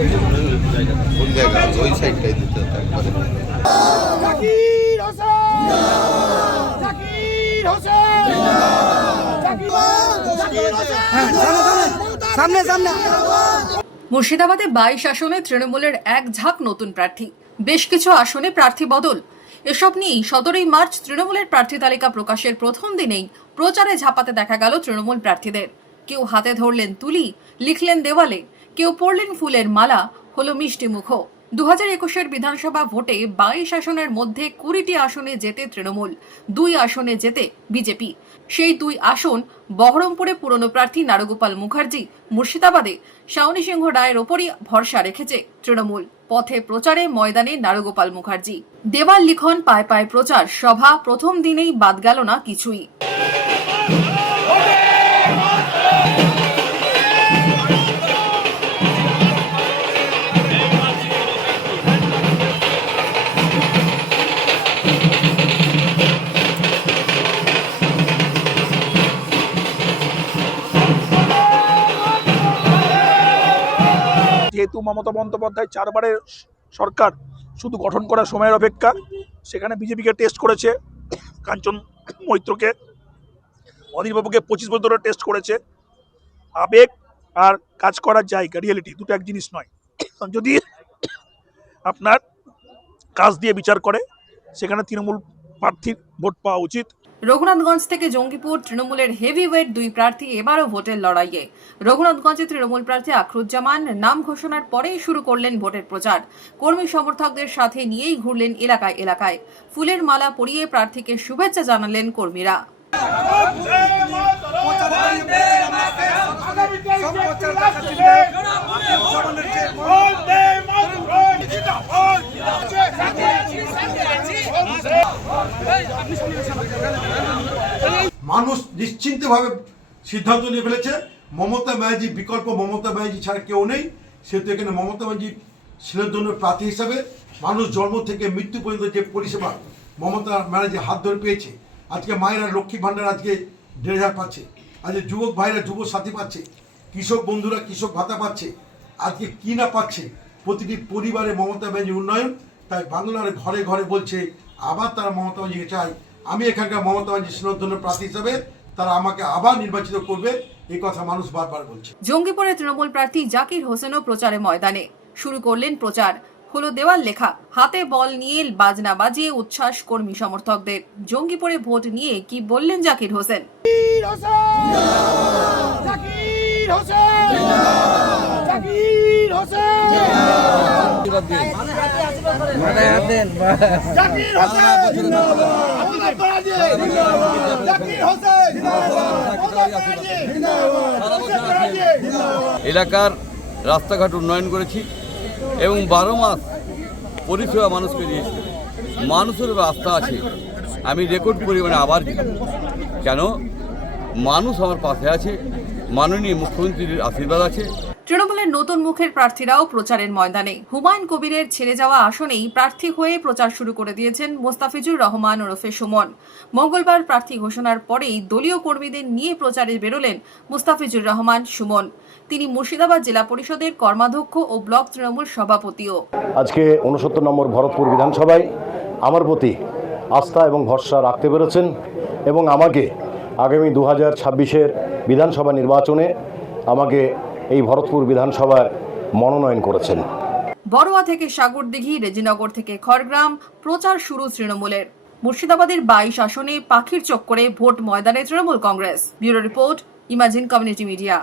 কোন জায়গা ওই সাইডটাই দিতে হতো একবারে। জাকির হোসেন, জাকির হোসেন, জাকির হোসেন। সামনে সামনে। মুর্শিদাবাদে 22 আসনে তৃণমূলের এক ঝাঁক নতুন প্রার্থী, বেশ কিছু আসনে প্রার্থী বদল। এসব নিয়েই 17 মার্চ তৃণমূলের প্রার্থী তালিকা প্রকাশের প্রথম দিনেই প্রচারে ঝাঁপাতে দেখা গেল তৃণমূল প্রার্থীদের। কেউ হাতে ধরলেন তুলি, লিখলেন দেওয়ালে, কেউ পরলেন ফুলের মালা, হলো মিষ্টি মুখো। 2021-এর বিধানসভা ভোটে 22 আসনের মধ্যে 20টি আসনে জেতে তৃণমূল, 2 আসনে জেতে বিজেপি। সেই 2 আসন বহরমপুরে পুরনো প্রার্থী নারগোপাল মুখার্জি, মুর্শিদাবাদে শাওনি সিংহ রায়ের ওপরই ভরসা রেখেছে তৃণমূল। পথে প্রচারে ময়দানে নারগোপাল মুখার্জি। দেওয়াল লিখন, পায় পায় প্রচার, সভা প্রথম দিনেই বাদ গেল না কিছুই। যেহেতু মমতা বন্দ্যোপাধ্যায় 4 বারের সরকার শুধু গঠন করার সময়ের অপেক্ষা, সেখানে বিজেপিকে টেস্ট করেছে, কাঞ্চন মৈত্রকে, অধীরবাবুকে 25 বছর ধরে টেস্ট করেছে। আবেগ আর কাজ করার জায়গা, রিয়েলিটি দুটো এক জিনিস নয়। যদি আপনার কাজ দিয়ে বিচার করে, সেখানে তৃণমূল প্রার্থীর ভোট পাওয়া উচিত। রঘুনাথগঞ্জ থেকে জঙ্গিপুর তৃণমূলের হেভিওয়েট 2 প্রার্থী এবারও ভোটের লড়াইয়ে। রঘুনাথগঞ্জে তৃণমূল প্রার্থী আখরুজ্জামান নাম ঘোষণার পরেই শুরু করলেন ভোটের প্রচার। কর্মী সমর্থকদের সাথে নিয়েই ঘুরলেন এলাকায় এলাকায়। ফুলের মালা পরিয়ে প্রার্থীকে শুভেচ্ছা জানালেন কর্মীরা। মানুষ নিশ্চিন্তভাবে সিদ্ধান্ত নিয়ে ফেলেছে। মমতা ব্যানার্জি বিকল্প, মমতা ব্যানার্জি ছাড়া কেউ নেই। সেহেতু এখানে মমতা ব্যানার্জি সিলেক্ট প্রার্থী হিসাবে মানুষ জন্ম থেকে মৃত্যু পর্যন্ত যে পরিষেবা মমতা ব্যানার্জি হাত ধরে পেয়েছে, আজকে মায়েরা লক্ষ্মী ভাণ্ডার আজকে 1,500 পাচ্ছে, আজকে যুবক ভাইরা যুব সাথী পাচ্ছে, কৃষক বন্ধুরা কৃষক ভাতা পাচ্ছে, আজকে কি না পাচ্ছে প্রতিটি পরিবারে মমতা ব্যানার্জি উন্নয়ন। তাই বাংলার ঘরে ঘরে বলছে আবার তারা মমতা ব্যানার্জিকে চায়। আমি এখানকার মমতা ব্যানার্জি সিলেক্ট প্রার্থী হিসাবে তারা আমাকে আবার নির্বাচিত করবে, এই কথা মানুষ বারবার বলছে। জঙ্গিপুরে তৃণমূল প্রার্থী জাকির হোসেনও প্রচারে ময়দানে। শুরু করলেন প্রচার, হলো দেওয়াল লেখা, হাতে বল নিয়ে বাজনা বাজিয়ে উচ্ছ্বাস কর্মী সমর্থকদের। জঙ্গিপুরে ভোট নিয়ে কি বললেন জাকির হোসেন? জাকির হোসেন, জাকির হোসেন, জাকির হোসেন, এলাকার রাস্তাঘাট উন্নয়ন করেছি এবং 12 মাস পরিষেবা মানুষকে দিয়েছি। মানুষের আস্থা আছে, আমি রেকর্ড পরিমাণে আবার জিতব। কেন? মানুষ আমার পাশে আছে, মাননীয় মুখ্যমন্ত্রীর আশীর্বাদ আছে। তৃণমূলের নতুন মুখের প্রার্থীরাও প্রচারের ময়দানে। হুমায়ুন কবিরের ছেড়ে যাওয়া আসনেই প্রার্থী হয়ে প্রচার শুরু করে দিয়েছেন মোস্তাফিজুর রহমান ওরফে সুমন। মঙ্গলবার প্রার্থী ঘোষণার পরেই দলীয় কর্মীদের নিয়ে প্রচারে বেরোলেন মোস্তাফিজুর রহমান সুমন। তিনি মুর্শিদাবাদ জেলা পরিষদের কর্মাধ্যক্ষ ও ব্লক তৃণমূল সভাপতিও। আজকে 69 নম্বর ভরতপুর বিধানসভায় আমার প্রতি আস্থা এবং ভরসা রাখতে পেরেছেন এবং আমাকে আগামী 2026-এর বিধানসভা নির্বাচনে আমাকে এই ভরতপুর বিধানসভায় মনোনয়ন করেছেন। বড়ুয়া থেকে সাগরদিঘি, রেজিনগর থেকে খড়গ্রাম প্রচার শুরু তৃণমূলের। মুর্শিদাবাদের 22 আসনে পাখির চক্করে ভোট ময়দানে Trinamool Congress. Bureau report, imagine community media.